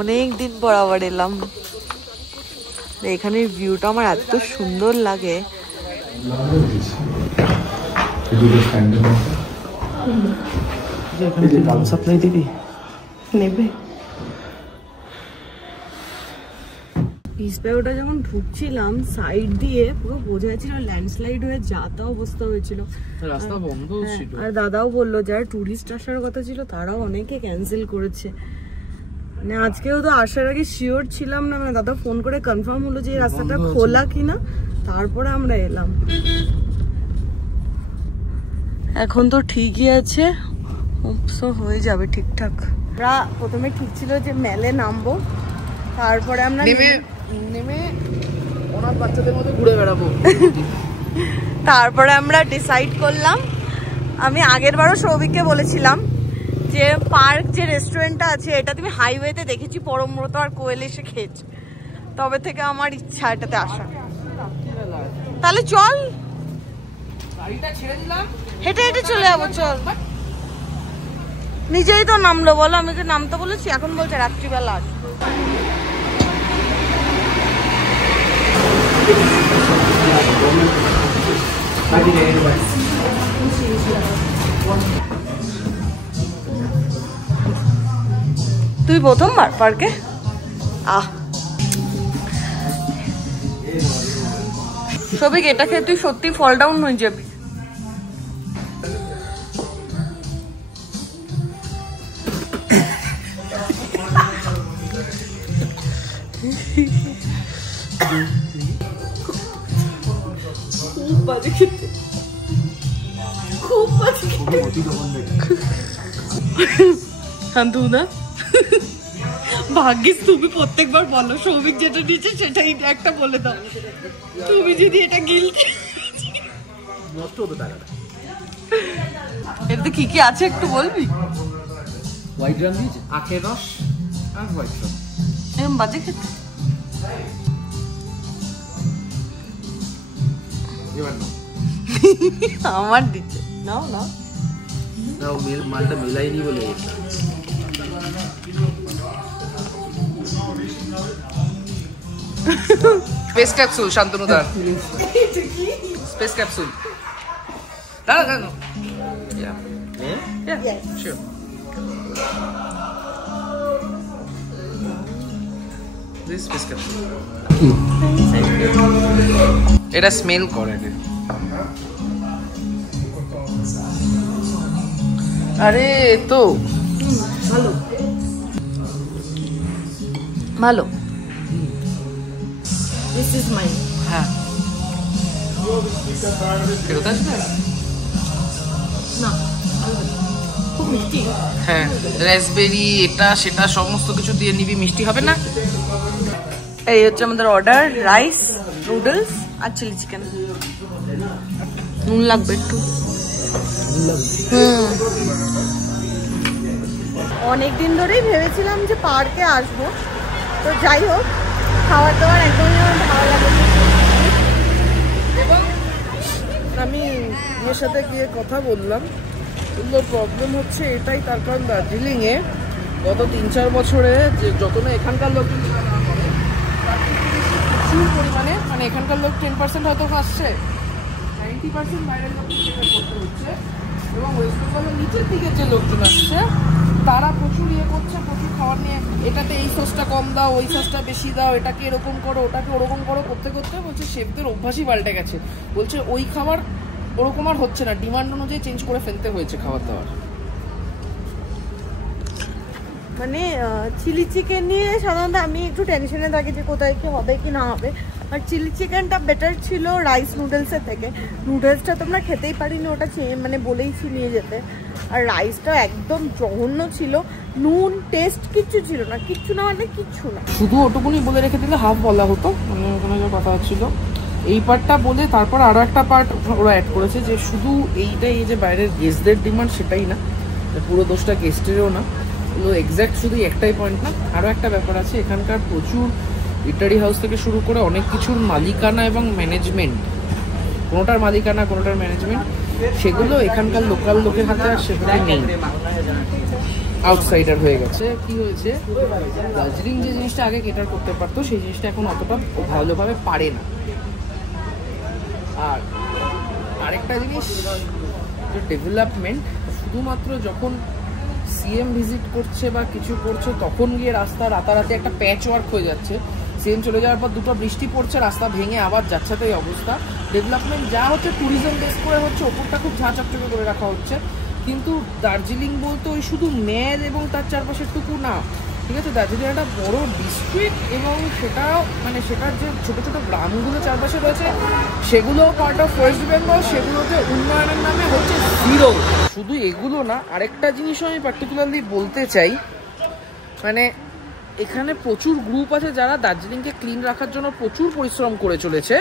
অনেক দিন পর আবার এলাম। এখানের ভিউটা আমার এত সুন্দর লাগে। সাপ্লাই দিবি নেবে। পিসবায়োটা যখন ঢুকছিলাম সাইড দিয়ে পুরো বোঝা যাচ্ছিল ল্যান্ডস্লাইড হয়ে যাতা অবস্থা হয়েছিল, রাস্তা বন্ধ ছিল। আর দাদাও বললো যারা টুরিস্ট আসার কথা ছিল তারাও অনেকে ক্যান্সেল করেছে। মানে আজকেও তো আসার আগে শিওর ছিলাম না, মানে দাদা ফোন করে কনফার্ম হলো যে এই রাস্তাটা খোলা কিনা, তারপরে আমরা এলাম। এখন তো ঠিকই আছে, হয়ে যাবে ঠিকঠাক। আমরা প্রথমে ঠিক ছিল যে মেলে নামবো, তারপরে আমরা নেমে ওনার বাচ্চাদের মধ্যে ঘুরে বেড়াবো। তারপরে আমরা ডিসাইড করলাম, আমি আগের বারও সৌভিককে বলেছিলাম যে পার্ক যে রেস্টুরেন্টটা আছে এটা তুমি হাইওয়েতে দেখেছি, পরমব্রত আর কোয়েল এসে খেয়েছি, তবে থেকে আমার ইচ্ছা এটাতে আসা। তাহলে চল হেঁটে হেঁটে চলে যাবো, চল। নিজেই তো নামলো, বলো আমি যে নামতে বলেছি, এখন বলছে রাত্রিবেলা আসবো। তুই প্রথমবার পার্কে? সবিক এটা খেয়ে তুই সত্যি ফল ডাউন হয়ে যাবি। খুব বাজে খেতে, খুব বাজে খেতে। শান্তু না, ভাগ্যিস তুমি প্রত্যেকবার বলো সৌভিক যেটা দিয়েছে সেটাই একটা বলে দাও। তুমি যদি এটা গিলতে নষ্ট হতো টাকাটা। এতে কি কি আছে একটু বলবি? হোয়াইট রাম দিয়েছে, আখের রস আর হোয়াইট রাম। এরকম বাজে খেতে। আমার দিচ্ছে, নাও নাও নাও, মালটা মেলাইনি বলে। স্পেস ক্যাপসুল শান্তনুদার, স্পেস ক্যাপসুল। দাঁড়া দাঁড়া, শিওর। স্পেস ক্যাপসুল এটা স্মেল করে। আরে তো ভালো ভালো। This is mine. হ্যাঁ, ফেরত আসবে না, খুব মিষ্টি। হ্যাঁ, রাসবেরি এটা সেটা সমস্ত কিছু দিয়ে নিবি, মিষ্টি হবে না। এই হচ্ছে আমাদের অর্ডার, রাইস, নুডলস আর চিলি চিকেন। নুন লাগবে একটু। অনেকদিন ধরেই ভেবেছিলাম যে পার্কে আসবো, তো যাই হোক খাবার দাবার একদমই আমার ভালো লাগে। আমি এর সাথে গিয়ে কথা বললাম, কিন্তু প্রবলেম হচ্ছে এটাই, তার কারণ দার্জিলিংয়ে গত ৩-৪ বছরে যে যত না এখানকার লোক প্রচুর পরিমাণে, মানে এখানকার লোক 10% হয়তো আসছে, 90% বাইরের লোক করতে হচ্ছে। এবং ওয়েস্ট বেঙ্গলের নিচের দিকে যে লোকজন আসছে তারা প্রচুর ইয়ে করছে, প্রচুর খাবার নিয়ে, এটাতে এই সসটা কম দাও, ওই সসটা বেশি দাও, এটাকে এরকম করো, ওটাকে ওরকম করো, করতে করতে বলছে শেফদের অভ্যাসই পাল্টে গেছে। বলছে ওই খাবার ওরকম আর হচ্ছে না, ডিমান্ড অনুযায়ী চেঞ্জ করে ফেলতে হয়েছে খাবার দাবার। মানে চিলি চিকেন নিয়ে সাধারণত আমি একটু টেনশনে থাকি যে কোথায় কি হবে কি না হবে, আর চিলি চিকেনটা বেটার ছিল রাইস নুডলসের থেকে। নুডলসটা তোমরা খেতেই পারিনি, ওটা মানে বলেইছি নিয়ে যেতে। আর রাইসটা একদম জঘন্য ছিল, নুন টেস্ট কিচ্ছু ছিল না, কিচ্ছু না মানে কিচ্ছু না। শুধু ওটুকুনি বলে রেখে দিলে হাফ বলা হতো, মানে ওখানে যে কথা ছিল এই পার্টটা বলে তারপর আরও একটা পার্ট ওরা অ্যাড করেছে যে শুধু এইটাই, এই যে বাইরের গেস্টদের ডিমান্ড সেটাই না, পুরো দোষটা গেস্টেরও না, এক্স্যাক্ট শুধু একটাই পয়েন্ট না, আরও একটা ব্যাপার আছে। এখানকার প্রচুর ইটারি হাউস থেকে শুরু করে অনেক কিছুর মালিকানা এবং ম্যানেজমেন্ট, কোনোটার মালিকানা কোনোটার ম্যানেজমেন্ট, সেগুলো এখানকার লোকাল লোকের হাতে আর সেভাবে নেই। আউটসাইডার হয়ে গেছে। কি হয়েছে, দার্জিলিং যে জিনিসটা আগে কেটার করতে পারতো সেই জিনিসটা এখন অতটা ভালোভাবে পারে না। আর আরেকটা জিনিস, যে ডেভেলপমেন্ট শুধুমাত্র যখন সিএম ভিজিট করছে বা কিছু করছে তখন গিয়ে রাস্তা রাতারাতি একটা প্যাচ ওয়ার্ক হয়ে যাচ্ছে। সিএম চলে যাওয়ার পর দুটো বৃষ্টি পড়ছে, রাস্তা ভেঙে আবার যাচ্ছে, তো এই অবস্থা। ডেভেলপমেন্ট যা হচ্ছে ট্যুরিজম বেস করে হচ্ছে, ওপরটা খুব ঝাঁ চকচকে করে রাখা হচ্ছে, কিন্তু দার্জিলিং বলতে ওই শুধু মেল এবং তার চারপাশের টুকু না, ঠিক আছে। দার্জিলিং একটা বড় ডিস্ট্রিক্ট এবং সেটাও মানে সেটার যে ছোটো ছোটো গ্রামগুলো চারপাশে রয়েছে সেগুলোও পার্ট অফ ওয়েস্ট বেঙ্গল, সেগুলোতে উন্নয়নের নামে হচ্ছে জিরো। শুধু এগুলো না, আরেকটা জিনিসও আমি পার্টিকুলারলি বলতে চাই, মানে এখানে প্রচুর গ্রুপ আছে যারা দার্জিলিংকে ক্লিন রাখার জন্য প্রচুর পরিশ্রম করে চলেছে।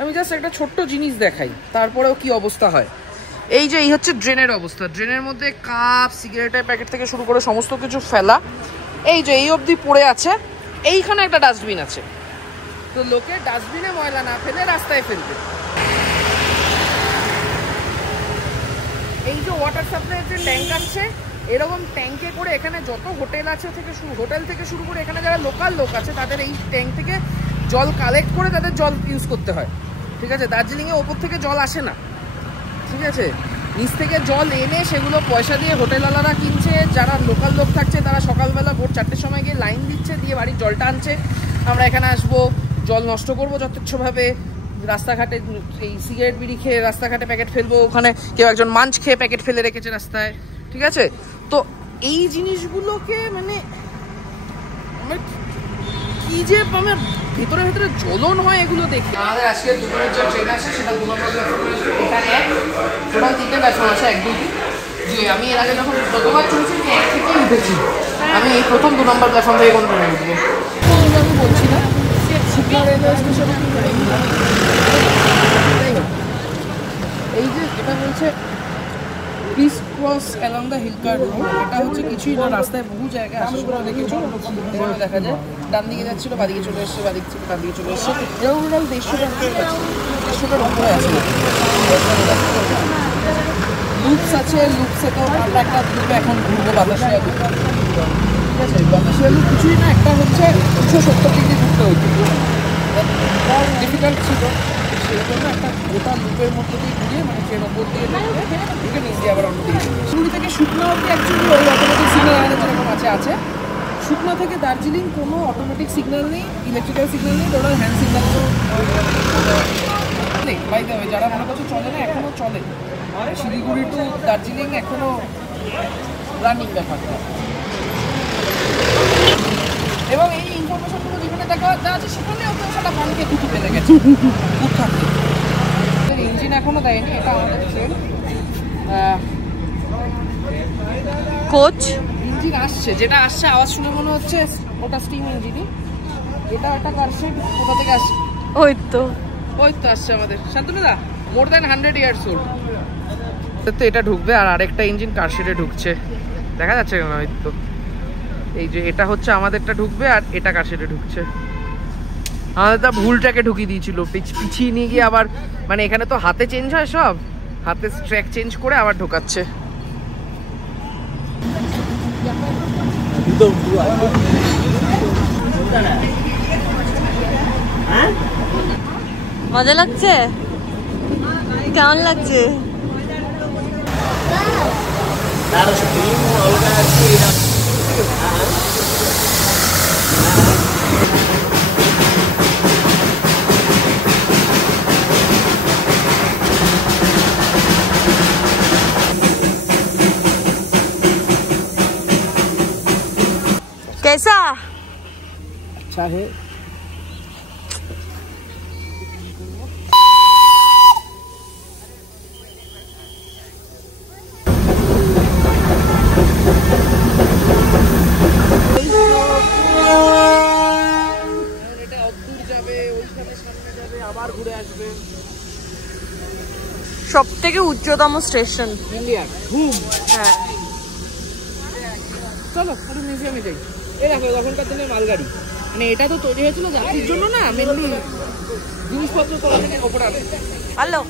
আমি জাস্ট একটা ছোট্ট জিনিস দেখাই, তারপরেও কি অবস্থা হয়। এই যে এই হচ্ছে ড্রেনের অবস্থা, ড্রেনের মধ্যে কাপ, সিগারেটের প্যাকেট থেকে শুরু করে সমস্ত কিছু ফেলা, এই যে এই অবধি পড়ে আছে। এইখানে একটা ডাস্টবিন আছে, তো লোকে ডাস্টবিনে ময়লা না ফেলে রাস্তায় ফেলবে। এই যে ওয়াটার সাপ্লাইয়ের যে ট্যাঙ্ক আছে, এরকম ট্যাঙ্কে করে এখানে যত হোটেল আছে হোটেল থেকে শুরু করে এখানে যারা লোকাল লোক আছে তাদের এই ট্যাঙ্ক থেকে জল কালেক্ট করে তাদের জল ইউজ করতে হয়, ঠিক আছে। দার্জিলিংয়ে ওপর থেকে জল আসে না, ঠিক আছে। নিচ থেকে জল এনে সেগুলো পয়সা দিয়ে হোটেলওয়ালারা কিনছে, যারা লোকাল লোক থাকছে তারা সকালবেলা ভোর 4টের সময় গিয়ে লাইন দিচ্ছে, দিয়ে বাড়ির জলটা আনছে। আমরা এখানে আসবো, জল নষ্ট করবো যথেচ্ছভাবে, রাস্তাঘাটে এই সিগারেট বিড়ি খেয়ে রাস্তাঘাটে প্যাকেট ফেলবো, ওখানে কেউ একজন মাঞ্চ খেয়ে প্যাকেট ফেলে রেখেছে রাস্তায়, ঠিক আছে। তো এই জিনিসগুলোকে মানে কি যে আমার ভেতরে ভেতরে জ্বলন হয় এগুলো দেখে। আমাদের আজকে দুপুরের যে ট্রেন আছে সেটা 2 নম্বর প্ল্যাটফর্মে, এখানে টোটাল 3টে প্ল্যাটফর্ম আছে, 1, 2, 3। যে আমি এর আগে যখন প্রথমবার চলেছি আমি 1 থেকেই উঠেছি, আমি এই প্রথম 2 নম্বর প্ল্যাটফর্ম থেকে কোন ট্রেনে উঠবো আমি বলছি না। শিমলা রেলওয়ে স্টেশনে এই যে এটা বলছে Chris cross along the hill cart road, এটা হচ্ছে কিছুই না, রাস্তায় বহু জায়গায় আসার দেখেছো এভাবে দেখা যায়, ডান দিকে যাচ্ছিলো বাদিকে চলে এসছে, বাদিক থেকে ডান দিকে চলে এসছে, এরকম 150টার উপরে আছে। লুপস আছে, লুপসে তো আমরা একটা লুপে এখন ঘুরবো, বাতাসিয়া লুপ, ঠিক আছে। বাতাসিয়া লুপ কিছুই না, একটা হচ্ছে 270 ডিগ্রি ঘুরতে হতো, ডিফিকাল্ট ছিল, সেজন্য একটা গোটা লুপের মধ্যে দিয়ে ঘুরিয়ে মানে ট্রেন ওপর দিয়ে ঢুকে নিচ দিয়ে আবার অন্যদিকে। শুরু থেকে শুকনো অব্দি অ্যাকচুয়ালি ওই অটোমেটিক সিগন্যাল আমাদের যেরকম আছে। শুকনো থেকে দার্জিলিং কোনো অটোমেটিক সিগন্যাল নেই, ইলেকট্রিক্যাল সিগন্যাল নেই, ওরা হ্যান্ড সিগন্যাল নেই। বাই দ্য ওয়ে, যারা মনে করছে চলে না, এখনও চলে। শিলিগুড়ি টু দার্জিলিং এখনও রানিং ব্যাপারটা। এবং এই ইনফরমেশনগুলো যেখানে দেখা আছে সেখানে ওকে সেটা পানিকে কুটু ফেলে গেছে, কুট থাকতে। ইঞ্জিন এখনো দেয়নি, এটা আমাদের ট্রেন কোচ ইঞ্জিন আসছে, যেটা আসছে আওয়াজ শুনে মনে হচ্ছে ওটা স্টিম ইঞ্জিনই। এটা একটা কারশেড, কোথা থেকে আসছে? ওই তো আসছে আমাদের শান্তনুদা, মোর দ্যান 100 ইয়ার্স ওল্ড। তো এটা ঢুকবে আর আরেকটা ইঞ্জিন কারশেডে ঢুকছে, দেখা যাচ্ছে কেন? তো এই যে এটা হচ্ছে আমাদেরটা ঢুকবে আর এটা কারশেডে ঢুকছে। আমাদের তা ভুলটাকে ঢুকিয়ে দিয়েছিল, পিছিয়ে নিয়ে গিয়ে আবার মানে এখানে তো হাতে চেঞ্জ হয়, সব হাতে ট্র্যাক চেঞ্জ করে আবার ঢোকাচ্ছে। মজা লাগছে? কেমন লাগছে? कैसा? अच्छा है। সব থেকে উচ্চতম স্টেশন ইন্ডিয়া। হ্যাঁ, চলো একটু মিউজিয়ামে যাই। এই দেখো তখনকার দিনের মালগাড়ি, মানে এটা তো তৈরি হয়েছিল যাত্রীর জন্য না, মেনলি জিনিসপত্র তোলা থেকে ওপরে আসে। হ্যালো,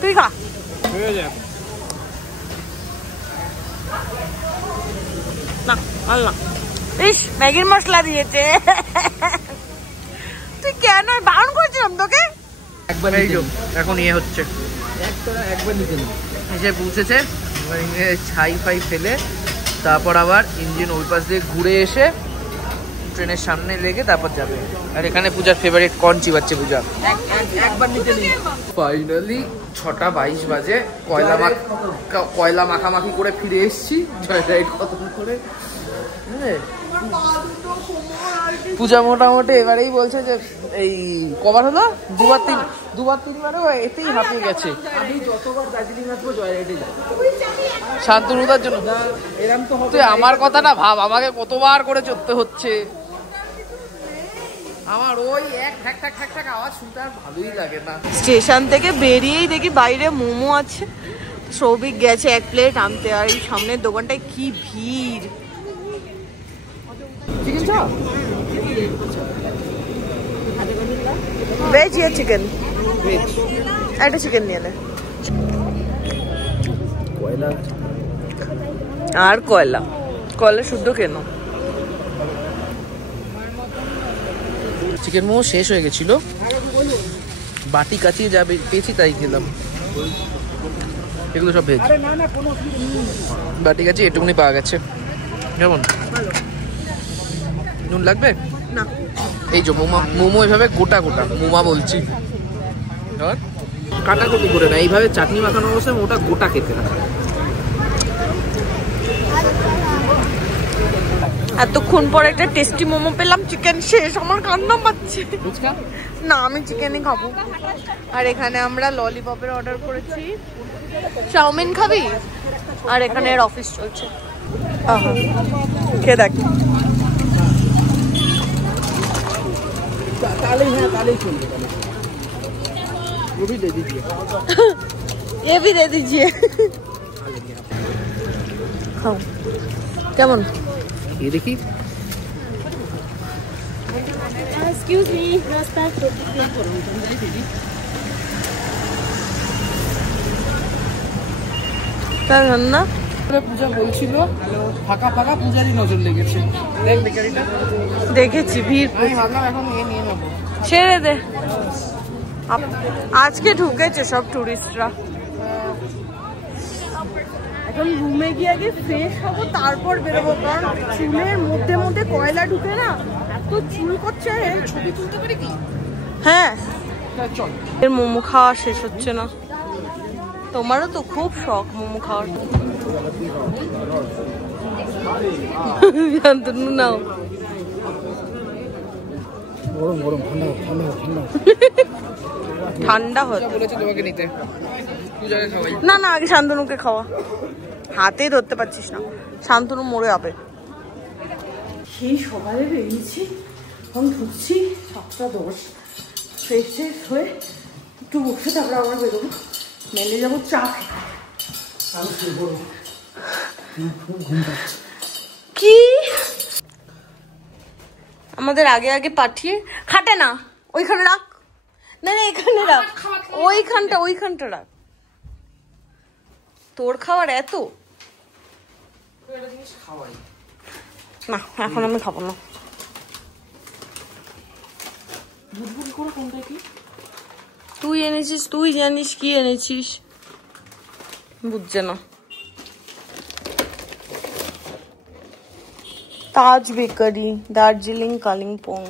তুই খা। না ভালো না। ইস ম্যাগির মশলা দিয়েছে। তুই কেন বারণ করেছিলাম তোকে? একবার এই যে এখন ইয়ে হচ্ছে, একবার নিতে এসে পৌঁছেছে, ছাই ফাই ফেলে তারপর আবার ইঞ্জিন ওই পাশ দিয়ে ঘুরে এসে ট্রেনের সামনে লেগে তারপর যাবে। আর এখানে পূজার ফেভারিট কর্ন চিবাচ্ছে পূজা। একবার নিতে নেই। ফাইনালি 6:22 বাজে, কয়লা মাখামাখি করে ফিরে এসেছি জয়রাইড খতম করে। পূজা মোটামুটি এবারেই বলছে যে এই কবার হলো দুবার তিনবারও এতেই হাঁপিয়ে গেছে। আমি যতবার দার্জিলিং আসবো জয়রাইডে যাই শান্তনুদার জন্য। এরকম তো তুই আমার কথা না ভাব, আমাকে কতবার করে চড়তে হচ্ছে। আমার ওই এক ঠ্যাক ঠ্যাক ঠ্যাক ঠ্যাক আওয়াজ শুনতে আর ভালোই লাগে না। স্টেশন থেকে বেরিয়েই দেখি বাইরে মোমো আছে। সৌভিক গেছে 1 প্লেট আনতে, আর এই সামনের দোকানটায় কি ভিড়। চিকেন চাপ ভেজ या চিকেন? ভেজ। একটা চিকেন নিয়ে নে। কয়লা আর কয়লা শুদ্ধ কেন? চিকেন মোমো শেষ হয়ে গেছিল, বাটি কাচিয়ে যাবে পেয়েছি তাই খেলাম। এগুলো সব ভেজ, বাটি কাচিয়ে এটুকুনি পাওয়া গেছে। কেমন? নুন লাগবে না। এই যে মোমো এভাবে গোটা গোটা মোমা বলছি, কাটাকুটি করে না, এইভাবে চাটনি মাখানো অবস্থায় ওটা গোটা খেতে না। এতক্ষণ পর একটা টেস্টি মোমো পেলাম, চিকেন শেষ, আমার কান্না পাচ্ছে। না আমি চিকেনই খাবো। আর এখানে আমরা ললিপপের অর্ডার করেছি। চাউমিন খাবি? আর এখানে এর অফিস চলছে, খেয়ে দেখ। ये भी दे दीजिए। खाओ। কেমন? ये देखिए। Excuse me, respect for না পূজা বলছিল ফাঁকা ফাঁকা পূজারই নজর লেগেছে। দেখ বেকারিটা দেখেছি ভিড়, আমি ভাবলাম এখন নিয়ে নেবো। ছেড়ে দে। আজকে ঢুকেছে সব টুরিস্টরা। এখন রুমে গিয়ে আগে ফ্রেশ হবো, তারপর বেরোবো, কারণ চুলের মধ্যে মধ্যে কয়লা ঢুকে না, এত চুল করছে। ছবি তুলতে পারি কি? হ্যাঁ চল। এর মোমো খাওয়া শেষ হচ্ছে না। তোমারও তো খুব শখ মোমো খাওয়ার। শান্তনু নাও। গরম গরম ঠান্ডা হচ্ছে। বলেছে তোমাকে নিতে, পূজাকে খাওয়াই। না না আগে শান্তনুকে খাওয়া, হাতেই ধরতে পারছিস না, শান্তনু মরে যাবে। সেই সকালে বেরিয়েছি, এখন ঢুকছি 7:10। ফ্রেশ ফ্রেশ হয়ে একটু বসে তারপরে আমরা বেরোবো, মেলে যাবো চা কি। আমাদের আগে আগে পাঠিয়ে খাটে না, ওইখানে রাখ। না না এখানে রাখ, ওইখানটা রাখ। তোর খাওয়ার এত না, এখন আমি খাবো না। তুই এনেছিস, তুই জানিস কি এনেছিস, বুঝছে না। তাজ বেকারি, দার্জিলিং, কালিম্পং।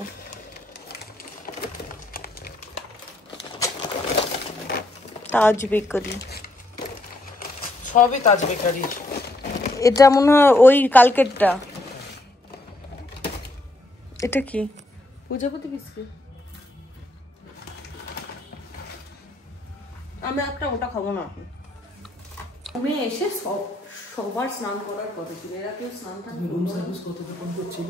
তাজ বেকারি, সবই তাজ বেকারি। এটা মনে হয় ওই কালকেরটা। এটা কি? প্রজাপতি বিস্কিট। আমি একটা ওটা খাবো না। আমি এসে সবার স্নান করার কথা ছিল, এরা কেউ স্নান টান। রুম সার্ভিস কত ফোন করছিল?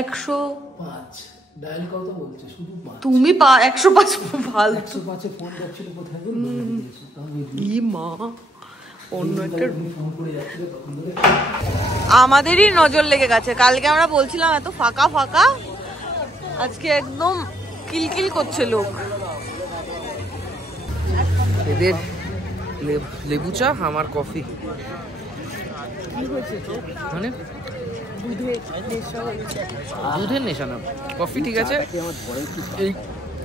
105 ডায়াল কত বলছে? শুধু তুমি 105 ভাল। 105 এ ফোন যাচ্ছিল কোথায় গো? ই মা, অন্য একটা ফোন করে যাচ্ছিল তখন ধরে আমাদেরই নজর লেগে গেছে। কালকে আমরা বলছিলাম এত ফাঁকা ফাঁকা, আজকে একদম কিলকিল করছে লোক। এদের লেবু চা, আমার কফি। কি হয়েছে তো? মানে দুধের নেশা না, কফি ঠিক আছে। এই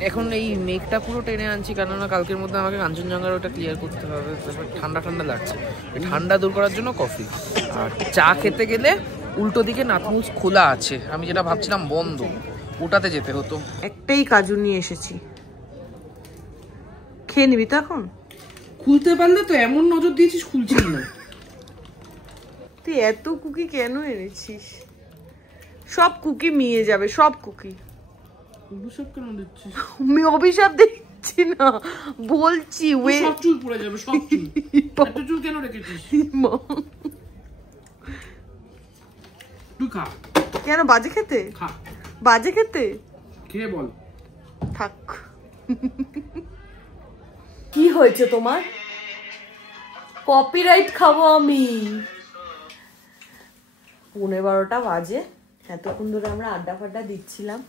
এখন এই মেঘটা পুরো টেনে আনছি, কেননা কালকের মধ্যে আমাকে কাঞ্চনজঙ্ঘার ওটা ক্লিয়ার করতে হবে। তারপর ঠান্ডা ঠান্ডা লাগছে, ঠান্ডা দূর করার জন্য কফি। আর চা খেতে গেলে উল্টো দিকে নাথমুস খোলা আছে, আমি যেটা ভাবছিলাম বন্ধ, ওটাতে যেতে হতো। একটাই কাজু নিয়ে এসেছি, খেয়ে নিবি তো এখন? খুলতে পারলে তো, এমন নজর দিয়েছিস খুলছিস না। তুই এত কুকি কেন এনেছিস? সব কুকি মিয়ে যাবে, সব কুকি। অভিশাপ কেন দিচ্ছিস? আমি অভিশাপ দিচ্ছি না, বলছি সব চুল পড়ে যাবে, সব চুল। এত চুল কেন রেখেছিস? তুই খা। কেন বাজে খেতে? খা, বাজে খেতে খেয়ে বল। থাক। কি হয়েছে তোমার? কপিরাইট খাবো আমি। 11:30 বাজে, এতক্ষণ ধরে আমরা আড্ডা ফাড্ডা দিচ্ছিলাম।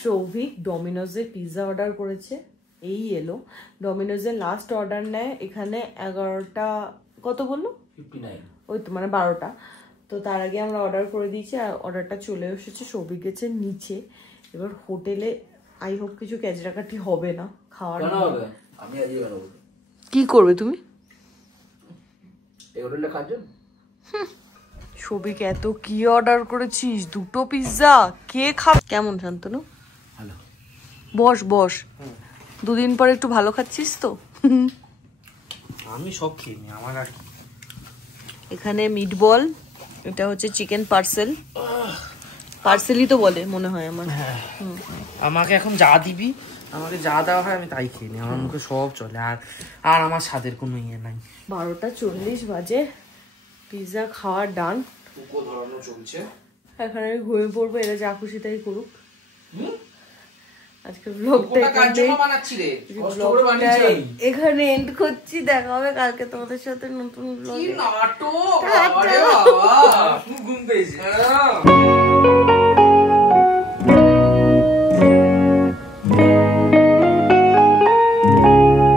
সৌভিক ডমিনোজে পিৎজা অর্ডার করেছে, এই এলো। ডমিনোজের লাস্ট অর্ডার নেয় এখানে 11টা, কত বললো? 59, ওই তো মানে 12টা। তো তার আগে আমরা অর্ডার করে দিয়েছি, আর অর্ডারটা চলে এসেছে। সৌভিক গেছে নিচে। এবার হোটেলে আই হোপ কিছু ক্যাচরাকাটি হবে না, খাওয়ার হবে। আমি আজকে বানাবো। কি করবে তুমি এই হোটেলে খাওয়ার জন্য? সৌভিক এত কি অর্ডার করেছিস? 2টো পিৎজা, কে খাবে? কেমন শান্তনু? ভালো। বস বস, দুদিন পরে একটু ভালো খাচ্ছিস তো? আমি সব খেয়ে নি, আমার আর এখানে মিটবল, এটা হচ্ছে চিকেন পার্সেল। পার্সেলই তো বলে মনে হয় আমার। আমাকে এখন যা দিবি, আমাকে যা দেওয়া হয় আমি তাই খেয়ে নি, আমার মুখে সব চলে। আর আমার স্বাদের কোনো ইয়ে নাই। 12:40 বাজে, পিৎজা খাওয়ার ডান, ধরানো চলছে। এখানে ঘুমিয়ে পড়বো, এরা যা খুশি তাই করুক। আজকে ব্লগটা এখানে এন্ড করছি। দেখা হবে কালকে তোমাদের সাথে নতুন ব্লগে।